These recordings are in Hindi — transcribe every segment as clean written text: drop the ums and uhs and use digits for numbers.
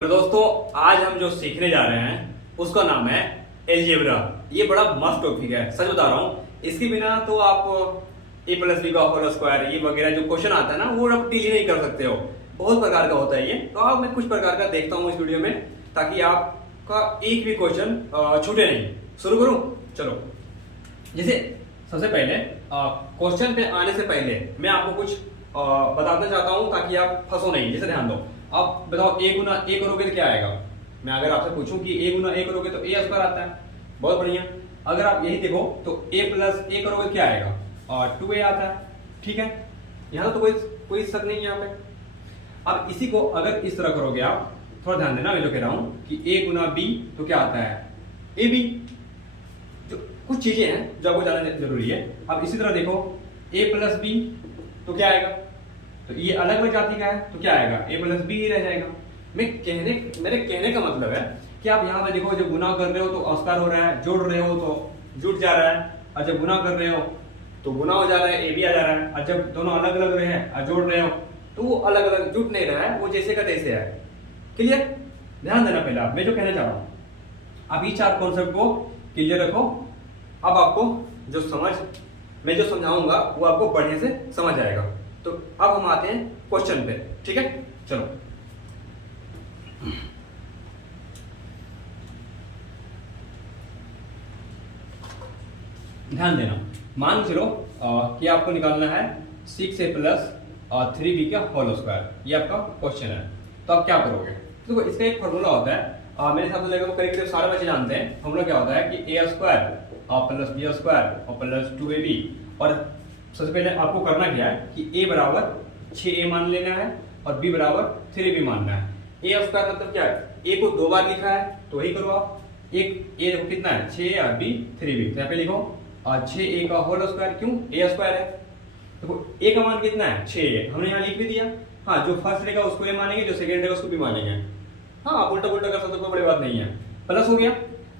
तो दोस्तों आज हम जो सीखने जा रहे हैं उसका नाम है एलजेब्रा। ये बड़ा मस्त टॉपिक है, सच बता रहा हूँ। इसके बिना तो आप ए प्लस बी का होल स्क्वायर ये वगैरह जो क्वेश्चन आता है ना वो आप डील ही नहीं कर सकते हो। बहुत प्रकार का होता है ये। तो अब मैं कुछ प्रकार का देखता हूँ इस वीडियो में ताकि आपका एक भी क्वेश्चन छूटे नहीं। शुरू करूँ? चलो। जैसे सबसे पहले क्वेश्चन पे आने से पहले मैं आपको कुछ बताना चाहता हूँ ताकि आप फंसो नहीं। जैसे ध्यान दो, आप बताओ ए गुना ए करोगे तो क्या आएगा। मैं अगर आपसे पूछूं कि ए गुना ए करोगे तो ए स्क्वायर आता है। बहुत बढ़िया। अगर आप यही देखो तो ए प्लस ए करोगे तो क्या आएगा, और 2a आता है। ठीक है, यहाँ तो कोई शक नहीं है यहाँ पे। अब इसी को अगर इस तरह करोगे आप, थोड़ा ध्यान देना मैं जो कह रहा हूँ कि ए गुना बी तो क्या आता है, ए बी। जो कुछ चीजें हैं जो आपको जानना जरूरी है। अब इसी तरह देखो ए प्लस बी तो क्या आएगा, तो ये अलग अलग जाति का है तो क्या आएगा, ए प्लस बी ही रह जाएगा। मेरे कहने का मतलब है कि आप यहाँ पे देखो, जब गुना कर रहे हो तो स्क्वायर हो रहा है, जोड़ रहे हो तो जुट जा रहा है, और जब गुना कर रहे हो तो गुना हो जा रहा है, ए भी आ जा रहा है। और जब दोनों अलग अलग रहे हैं और जोड़ रहे हो तो वो अलग अलग जुट नहीं रहा है, वो जैसे का तैसे है। क्लियर? ध्यान देना पहले आप मैं जो कहना चाह रहा हूँ। आप ये चार कॉन्सेप्ट को क्लियर रखो। अब आपको मैं जो समझाऊंगा वो आपको बढ़िया से समझ आएगा। तो अब हम आते हैं क्वेश्चन पे। ठीक है, चलो। ध्यान देना, मान चलो कि आपको निकालना है 6a प्लस 3b का होल स्क्वायर। ये आपका क्वेश्चन है। तो आप क्या करोगे? देखो इसका एक फॉर्मूला होता है, मेरे हिसाब से लगभग करीब सारे बच्चे जानते हैं। फॉर्मूला क्या होता है कि a square plus B square और प्लस 2ab। और सबसे पहले आपको करना क्या है कि a बराबर 6a मान लेना है और b बराबर 3b मानना है। a स्क्वायर मतलब क्या है, a को 2 बार लिखा है तो वही करो आप। एक a देखो कितना है 6a और b 3b, तो यहाँ पे लिखो 6a का होल स्क्वायर। क्यों? a स्क्वायर है। देखो a का मान कितना है 6a, हमने यहाँ लिख भी दिया। हाँ, जो फर्स्ट रहेगा उसको a मानेंगे, जो सेकंड रहेगा उसको b मानेंगे। हाँ, उल्टा पुल्टा कर सकते, कोई बड़ी बात नहीं है। प्लस हो गया।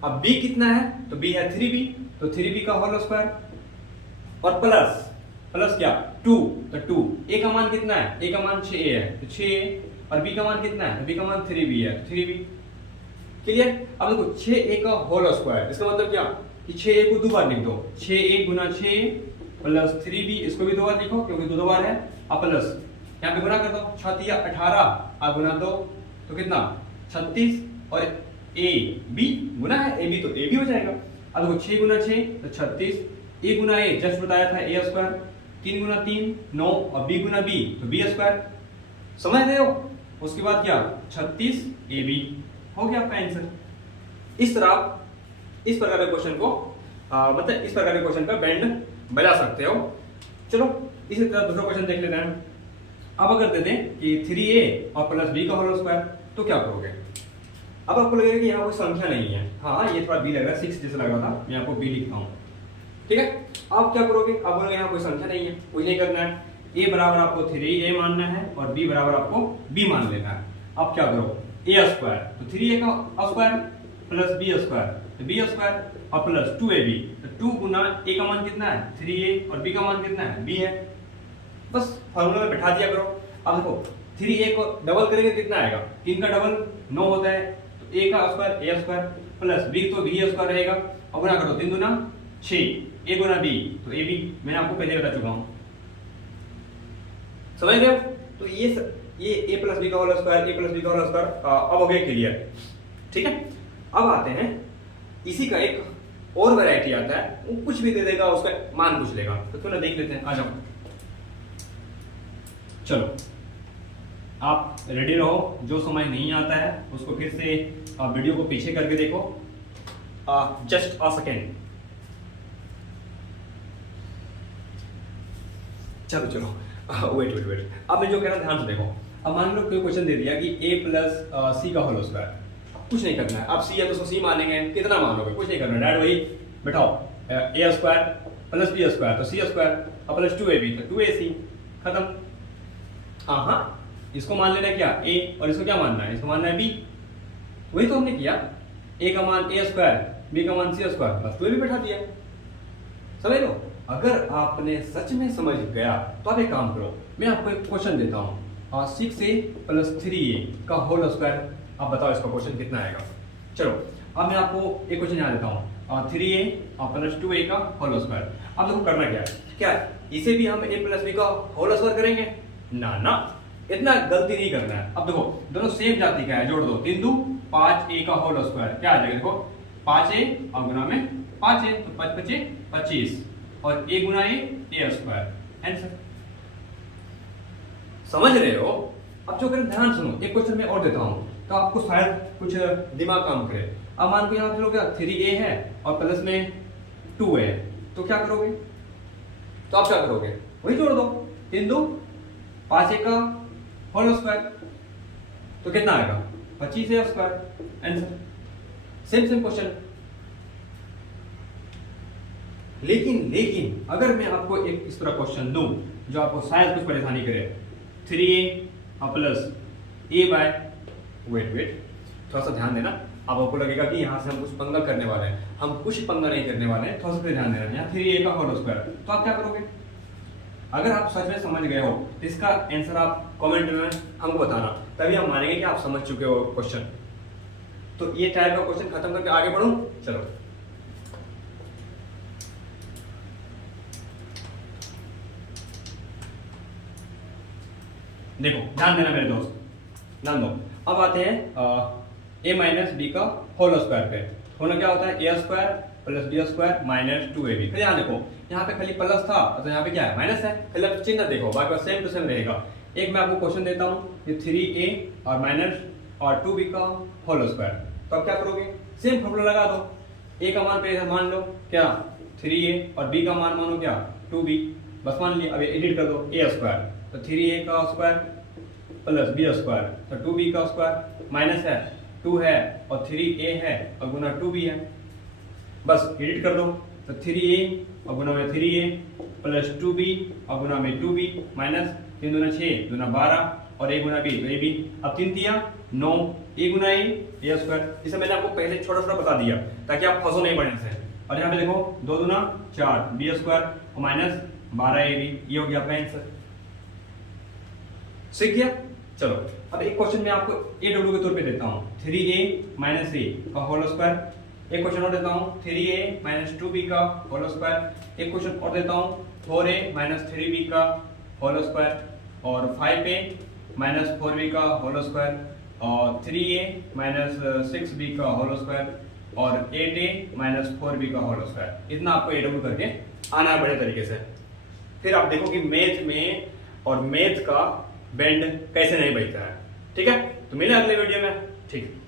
अब b कितना है, तो b है 3b, तो 3b का होल स्क्वायर और प्लस क्या 2, तो 2। a का मान कितना है, a का मान 6a है तो 6a, और b का मान कितना है, तो b का मान 3b है तो 3b। क्लियर? अब देखो 6a का होल स्क्वायर, इसका मतलब क्या कि 6a को 2 बार लिख दो। 6a गुना 6 प्लस 3b, इसको भी 2 बार लिखो क्योंकि 2 बार है। अब प्लस यहाँ पे गुना कर दो, 6 या 18 और गुना 2 तो कितना 36, और a b गुना है a b तो a b हो जाएगा। अब देखो 6 गुना 6 तो 36, a गुना a जस्ट बताया था a स्क्वायर, 3 गुना 3 9, और b गुना b तो b स्क्वायर। समझ रहे हो? उसके बाद क्या 36 ab हो गया आपका आंसर। इस प्रकार के क्वेश्चन को मतलब इस प्रकार के क्वेश्चन का बैंड बजा सकते हो। चलो इसी तरह दूसरा क्वेश्चन देख लेते हैं। अब अगर देते हैं कि 3a और प्लस b का होल स्क्वायर तो क्या करोगे? अब आपको लगेगा कि यहाँ कोई संख्या नहीं है। हाँ, ये थोड़ा b लग रहा है, 6 जैसा लग रहा था, मैं आपको b लिखता हूँ। ठीक है, आप क्या करोगे? आप बोलोगे यहाँ कोई संख्या नहीं है, कुछ नहीं करना है। a बराबर आपको 3a मानना है और b बराबर आपको b मान लेना है। अब क्या करो, a स्क्वायर तो 3a का स्क्वायर प्लस b स्क्वायर तो b स्क्वायर और प्लस 2ab तो 2 गुना a का मान कितना है 3a और b का मान कितना है b है। बस फॉर्मूला में बैठा दिया करो। अब देखो 3a को डबल करेंगे कितना आएगा, 3 का डबल 9 होता है, तो a का square a square plus b तो b स्क्वायर रहेगा, और गुना करो 3 गुना 6, a गुना b तो ab। मैंने आपको पहले बता चुका हूं, समझ गए? तो ये a प्लस b का whole square, a plus b का होल स्क्वायर अब हो गया क्लियर। ठीक है, अब आते हैं इसी का एक और वैरायटी आता है, वो कुछ भी दे देगा, उसका मान पूछ लेगा। तो क्यों ना देख लेते हैं, आ जाओ। चलो आप रेडी रहो, जो समझ नहीं आता है उसको फिर से वीडियो को पीछे करके देखो, जस्ट अ सेकेंड। चलो वेट। अब मैं जो कह रहा हूं ध्यान से देखो। अब मान लो कोई क्वेश्चन दे दिया कि a प्लस c का होल स्क्वायर, कुछ नहीं करना है। आप c है तो उसको c मानेंगे, कितना मानोगे, कुछ नहीं करना है, डायरेक्ट वही बैठाओ। a square plus b square तो c स्क्वायर और प्लस 2ab तो 2ac, खत्म। हाँ, इसको मान लेना है क्या a, और इसको क्या मानना है, इसको मानना है b। वही तो हमने किया, a का मान a स्क्वायर, b का मान c स्क्वायर प्लस 2ab बैठा दिया। समझ लो? अगर आपने सच में समझ गया तो आप एक काम करो, मैं आपको एक क्वेश्चन देता हूँ 6a प्लस 3a का होल स्क्वायर अब बताओ इसका क्वेश्चन कितना आएगा। चलो अब मैं आपको एक क्वेश्चन यहाँ देता हूँ, 3a प्लस 2a का होल स्क्वायर। अब देखो करना क्या है, क्या है? इसे भी हम a प्लस b का होल स्क्वायर करेंगे ना, ना इतना गलती नहीं करना है। अब देखो दोनों सेम जाति का है, जोड़ दो, 3 दूनी 5a का होल स्क्वायर क्या आ जाएगा, देखो 5a और गुना में 5a तो 5 5 25 और a Guna a square, answer. समझ रहे हो? अब जो करें ध्यान सुनो, एक क्वेश्चन मैं और देता हूँ तो आपको शायद कुछ दिमाग काम करे। अब मान को यहाँ पे क्या 3a है और प्लस में 2 है, तो क्या करोगे? तो आप क्या करोगे? वही जोड़ दो, 3 दूनी 5a का होल स्क्वायर तो कितना आएगा 25a square, answer. Same question. लेकिन अगर मैं आपको एक इस तरह क्वेश्चन दूं जो आपको शायद कुछ परेशानी करे, 3a plus a by weight थोड़ा सा ध्यान देना। अब आपको लगेगा कि यहाँ से हम कुछ पंगा करने वाले हैं, हम कुछ पंगा नहीं करने वाले हैं, थोड़ा सा ध्यान देना। यहाँ 3a का होल स्क्वायर, तो आप क्या करोगे? अगर आप सच में समझ गए हो तो इसका आंसर आप कमेंट में हमको बताना, तभी हम मानेंगे कि आप समझ चुके हो क्वेश्चन। तो ये टाइप का क्वेश्चन खत्म करके आगे बढ़ूं, चलो। देखो ध्यान देना मेरे दोस्त, ध्यान दो। अब आते हैं a माइनस बी का होल स्क्वायर पे। होना क्या होता है, a square plus B square minus 2ab। फिर यहाँ देखो, यहाँ पे खाली प्लस था तो यहाँ पे क्या है, माइनस है। खाली आप चिन्ह देखो, बाकी सेम टू सेम रहेगा। एक मैं आपको क्वेश्चन देता हूँ कि 3a और माइनस और 2b का होल स्क्वायर, तो आप क्या करोगे? सेम फॉर्मूला लगा दो। a का मान पे मान लो क्या 3a और b का मान मानो क्या 2b, बस मान लिया। अब एडिट कर दो, a स्क्वायर तो 3a का स्क्वायर प्लस b स्क्वायर तो 2b का स्क्वायर, माइनस है 2 है और 3a है और गुना 2b है, बस एडिट कर दो। तो 3a और गुना में 3a प्लस 2b और गुना में 2b माइनस 3 दूना 6 दूना 12 और a गुना b तो ab। अब 3 दिया 9, a गुना a स्क्वायर। इसे मैंने आपको पहले छोटा छोटा बता दिया ताकि आप फंसो नहीं पड़े से। और यहाँ पे देखो 2 दूना 4 b स्क्वायर और माइनस 12ab, ये हो गया आपका आंसर। सीख गया? चलो अब एक क्वेश्चन मैं आपको AW के तौर पे देता हूँ, 3a माइनस a का होल स्क्वायर। एक क्वेश्चन और देता हूँ 3a माइनस 2b का होल स्क्वायर। एक क्वेश्चन और देता हूँ 4a माइनस 3b का होल स्क्वायर और 5a माइनस 4b का होल स्क्वायर और 3a माइनस 6b का होल स्क्वायर और 8a माइनस 4b का होल स्क्वायर। इतना आपको AW करके आना है बड़े तरीके से। फिर आप देखो कि मैथ में और मैथ का बैंड कैसे नहीं बजता है। ठीक है, तो मिले अगले वीडियो में। ठीक है।